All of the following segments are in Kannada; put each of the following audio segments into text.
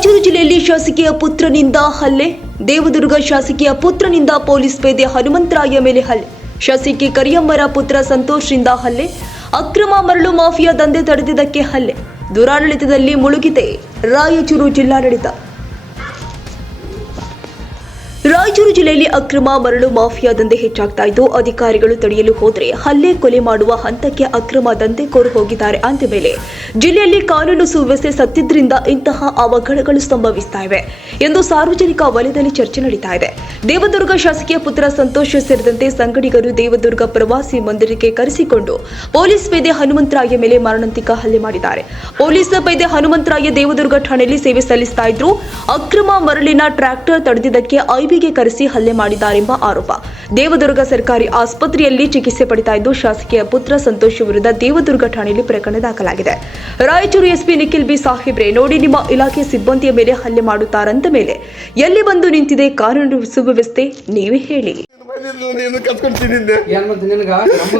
ರಾಯಚೂರು ಜಿಲ್ಲೆಯಲ್ಲಿ ಶಾಸಕಿಯ ಪುತ್ರನಿಂದ ಹಲ್ಲೆ. ದೇವದುರ್ಗ ಶಾಸಕಿಯ ಪುತ್ರನಿಂದ ಪೊಲೀಸ್ ಪೇದೆ ಹನುಮಂತರಾಯ ಮೇಲೆ ಹಲ್ಲೆ. ಶಾಸಕಿ ಕರಿಯಮ್ಮರ ಪುತ್ರ ಸಂತೋಷ್ರಿಂದ ಹಲ್ಲೆ. ಅಕ್ರಮ ಮರಳು ಮಾಫಿಯಾ ದಂಧೆ ತಡೆದಿದ್ದಕ್ಕೆ ಹಲ್ಲೆ. ದುರಾಡಳಿತದಲ್ಲಿ ಮುಳುಗಿದೆ ರಾಯಚೂರು ಜಿಲ್ಲಾಡಳಿತ. ರಾಯಚೂರು ಜಿಲ್ಲೆಯಲ್ಲಿ ಅಕ್ರಮ ಮರಳು ಮಾಫಿಯಾ ದಂಧೆ ಹೆಚ್ಚಾಗ್ತಾ ಇದ್ದು, ಅಧಿಕಾರಿಗಳು ತಡೆಯಲು ಹೋದರೆ ಹಲ್ಲೆ ಕೊಲೆ ಮಾಡುವ ಹಂತಕ್ಕೆ ಅಕ್ರಮ ದಂಧೆಕೋರು ಹೋಗಿದ್ದಾರೆ ಅಂದ ಮೇಲೆ ಜಿಲ್ಲೆಯಲ್ಲಿ ಕಾನೂನು ಸುವ್ಯವಸ್ಥೆ ಸತ್ತಿದ್ರಿಂದ ಇಂತಹ ಅವಘಡಗಳು ಸಂಭವಿಸ್ತಾ ಇವೆ ಎಂದು ಸಾರ್ವಜನಿಕ ವಲಯದಲ್ಲಿ ಚರ್ಚೆ ನಡೀತಾ ಇದೆ. ದೇವದುರ್ಗ ಶಾಸಕಿಯ ಪುತ್ರ ಸಂತೋಷ್ ಸೇರಿದಂತೆ ಸಂಗಡಿಗರು ದೇವದುರ್ಗ ಪ್ರವಾಸಿ ಮಂದಿರಕ್ಕೆ ಕರೆಸಿಕೊಂಡು ಪೊಲೀಸ್ ಪೇದೆ ಹನುಮಂತರಾಯ ಮೇಲೆ ಮಾರಣಾಂತಿಕ ಹಲ್ಲೆ ಮಾಡಿದ್ದಾರೆ. ಪೊಲೀಸ್ ಪೇದೆ ಹನುಮಂತರಾಯ ದೇವದುರ್ಗ ಠಾಣೆಯಲ್ಲಿ ಸೇವೆ ಸಲ್ಲಿಸ್ತಾ ಇದ್ರು. ಅಕ್ರಮ ಮರಳಿನ ಟ್ರ್ಯಾಕ್ಟರ್ ತಡೆದಿದ್ದಕ್ಕೆ ಐಬಿಗೆ ಕರೆಸಿ ಹಲ್ಲೆ ಮಾಡಿದ್ದಾರೆಂಬ ಆರೋಪ. ದೇವದುರ್ಗ ಸರ್ಕಾರಿ ಆಸ್ಪತ್ರೆಯಲ್ಲಿ ಚಿಕಿತ್ಸೆ ಪಡಿತಾ ಇದ್ದು ಶಾಸಕಿಯ ಪುತ್ರ ಸಂತೋಷ್ ವಿರುದ್ಧ ದೇವದುರ್ಗ ಠಾಣೆಯಲ್ಲಿ ಪ್ರಕರಣ ದಾಖಲಾಗಿದೆ. ರಾಯಚೂರು ಎಸ್ಪಿ ನಿಖಿಲ್ ಬಿ ಸಾಹೇಬ್ರೆ ನೋಡಿ ನಿಮ್ಮ ಇಲಾಖೆ ಸಿಬ್ಬಂದಿಯ ಮೇಲೆ ಹಲ್ಲೆ ಮಾಡುತ್ತಾರಂತ ಮೇಲೆ. ಎಲ್ಲಿ ಬಂದು ನಿಂತಿದೆ ಕಾನೂನು ಸುವ್ಯವಸ್ಥೆ ನೀವೇ ಹೇಳಿ. ನೀನು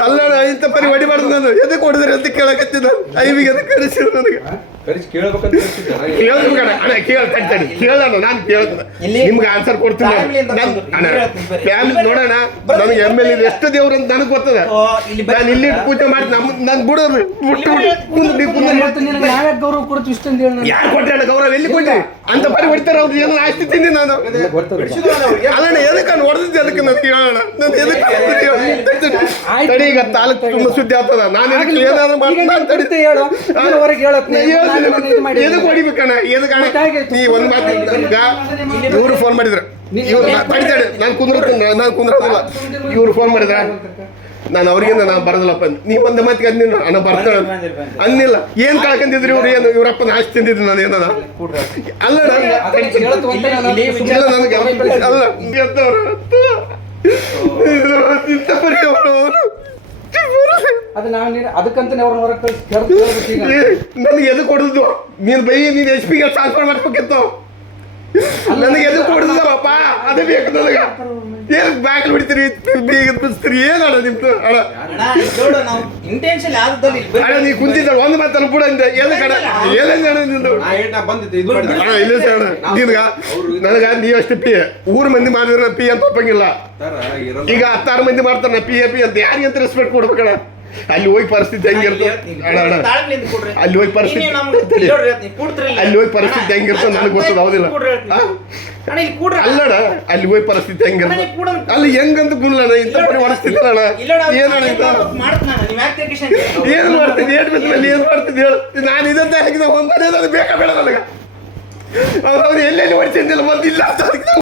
ಅಲ್ಲ ಇಂಥ ಪರಿ ಹೊಡಿಬಾರ್ದು ನಾನು. ಎದಕ್ಕೆ ಹೊಡೆದ್ರೆ ಅಂತ ಕೇಳಕತ್ತಿದ್ದ. ಐವಿಗೆ ಅದಕ್ಕೆ ನನಗೆ? ಕರೆಸಿ ಕೇಳಬೇಕಂತ ಅನ್ಸಿತ್ತು. ಕೇಳಿದ್ರು ಕಣ. ಅಣ್ಣ ಕೇಳ ತಡಿ ತಡಿ. ಕೇಳೋಣ ನಾನು ಕೇಳ್ತೀನಿ ಇಲ್ಲಿ ನಿಮ್ಗೆ ಆನ್ಸರ್ ಕೊಡ್ತೀನಿ. ನಾನು ಅಣ್ಣ ಬರ್ರಿ. ಫ್ಯಾಮಿಲಿ ನೋಡೋಣ. ನನಗೆ ಎಂ ಎಲ್ ಎಷ್ಟು ದೇವ್ರು ಅಂತ ನನಗೆ ಗೊತ್ತದ. ಓ, ಇಲ್ಲಿ ಬರ್ರಿ. ನಾನು ಇಲ್ಲಿ ಇಟ್ಟು ಪೂಜೆ ಮಾಡಿ ನಮ್ ನಾನು ಬಿಡೋದು ಬಿಟ್ಟು ನಿನಗ ನಾವ್ಯಾಕ್ ಗೌರವ ಕೊಡ್ತೀವಿ ಇಷ್ಟೊಂದು ಹೇಳಿ ಯಾರು ಕೊಟ್ಟೆ ಅಣ್ಣ ಗೌರವ ಎಲ್ಲಿ ಕೊಟ್ಟೆ ಅಂತ ಬರೀ ಹೊಡಿತಾರ ಅವ್ರು. ಏನೋ ಆಸ್ತಿ ತಿಂದಿ ನಾನು. ಅಲ್ಲಣ್ಣ ಎದಕ್ಕೆ ನಾನು ಹೊಡೆದಿದ್ದೆ ಅದಕ್ಕೆ ನಾನು ಕೇಳೋಣ. ನಾನು ಎದಕ್ಕೆ ಹೊಡ್ದಿದ್ದೆ? ಆಯ್ತು. ತಡಿ ಈಗ ತಾಲೂಕು ತುಂಬ ಸುದ್ದಿ ಆಗ್ತದ. ನಾನು ಇದಕ್ಕೆ ಏನಾದ್ರು ಮಾಡ್ತೀನಿ. ತಡಿ. ಹೇಳು. ನೀನು ಹೊರಗೆ. ಎದಕ್ಕೆ ಹೊಡಿಬೇಕಣ್ಣ? ಎದಕ್ಕೆ ನೀ ಒಂದು ಮಾತು ನನ್ಗ ಇವ್ರು ಫೋನ್ ಮಾಡಿದ್ರು. ಇವ್ರು ತಡಿ ತಡಿ. ನಾನು ಕುಂದ್ರತೀನಿ. ನಾನು ಕುಂದ್ರೋದಿಲ್ಲ ಇವ್ರು ಫೋನ್ ಮಾಡಿದ್ರ? ನಾನು ಅವ್ರಿಗಿಂತ ನಾನು ಬರೋದಿಲ್ಲಪ್ಪ. ನೀ ಒಂದು ಮಾತಿಗೆ ಅಂದಿಲ್ಲ ಅಣ್ಣ ಬರ್ತಾಳೆ ಅನ್ನಿಲ್ಲ. ಏನ್ ಕಳ್ಕೊಂಡಿದ್ರಿ ಇವ್ರು? ಏನು ಇವ್ರಪ್ಪ ಆಸ್ತಿ ತಿಂದಿದ್ರು ನಾನು ಏನದ? ಅಲ್ಲ ನಾನು ನಾನು ನನಗೆ ಅಲ್ಲ ಎಂತವ್ರು ಇಂಥ ಪರಿ ಅವ್ರು ಅವ್ರು. ಅದು ನಾನು ನೀನು ಅದಕ್ಕಂತ ಅವ್ರನ್ನ ಹೊರಗೆ ಕಳಿಸಿ ನನಗೆ ಎದು ಕೊಡುದು. ನೀನು ಬೈ ನೀನು ಎಚ್ ಪಿಗೆ ಟ್ರಾನ್ಸ್ಫರ್ ಮಾಡ್ಬೇಕಿತ್ತು. ನನಗೆ ಎದು ಕೊಡುದಪ್ಪ ಅದೇ ಬೇಕು ನನಗೆ. ಏನು ಬ್ಯಾಗ್ ಬಿಡ್ತೀರಿ ಬೀಗ ಬಿಸ್ತೀರಿ ಏನು ಅಣ್ಣ ನಿಮ್ದು? ಅಣ್ಣ. ಇಂಟೆನ್ಷನ್ ಯಾವ್ದಲ್ಲಿ. ಅಣ್ಣ ನೀ ಕುಂತಿದ್ದ ಒಂದು ಮಾತನ್ನು ಕೂಡ ಅಂದೆ. ಎಲ್ಲ ಕಣ? ಎಲ್ಲ ಅಣ್ಣ ನಿಂದು. ಅಣ್ಣ ಇಲ್ಲ ಸರ್ ಅಣ್ಣ. ನಿನ್ಗ ನನಗ ನೀ ಅಷ್ಟು ಪಿ ಊರ್ ಮಂದಿ ಮಾಡಿದ್ರೆ ಪಿ ಅಂತ ಒಪ್ಪಂಗಿಲ್ಲ. ಈಗ ಹತ್ತಾರು ಮಂದಿ ಮಾಡ್ತಾರ ಪಿ ಎ ಪಿ ಅಂತ. ಯಾರಿಗೆ ಅಂತ ರೆಸ್ಪೆಕ್ಟ್ ಕೊಡ್ಬೇಕಣ್ಣ? ಅಲ್ಲಿ ಹೋಗಿ ಪರಿಸ್ಥಿತಿ ಹೆಂಗಿರ್ತದೆ ಅಣ್ಣ ಅಣ್ಣ. ಅಲ್ಲಿ ಹೋಗಿ ಪರಿಸ್ಥಿತಿ ಅಲ್ಲಿ ಹೋಗಿ ಪರಿಸ್ಥಿತಿ ಅಣ್ಣ, ಹೆಂಗಿರ್ತದೆ ನನಗೆ ಗೊತ್ತದ ಹೌದಿಲ್ಲ. ಅಲ್ಲಣ? ಅಣ್ಣ, ಅಲ್ಲಿ ಹೋಗಿ ಪರಿಸ್ಥಿತಿ ಹೆಂಗಿರ್ತದೆ ಅಣ್ಣ, ಅಲ್ಲಿ ಹೆಂಗಂತ ಗುಣ ಇಂತ ಇಲ್ಲ ನೋಡು, ಏನಣ್ಣ ಏನ್ ಮಾಡ್ತಿದ್ದೆ? ಏಟ್ ಬಿದ್ದ ಮೇಲೆ ಏನು ಮಾಡ್ತಿದ್ದೆ ಹೇಳು. ನಾನು ಇದಂತ ಹಾಕಿದ ಒಂದ್ ಅದು ಬೇಕಾ ಬೇಡ ನನಗೆ. ಅವ್ರು ಎಲ್ಲೆಲ್ಲಿ ಹೊಡಿಸಿದ್ದಿಲ್ಲ ಬಂದಿಲ್ಲ ಅಂತ ಅದಕ್ಕೆ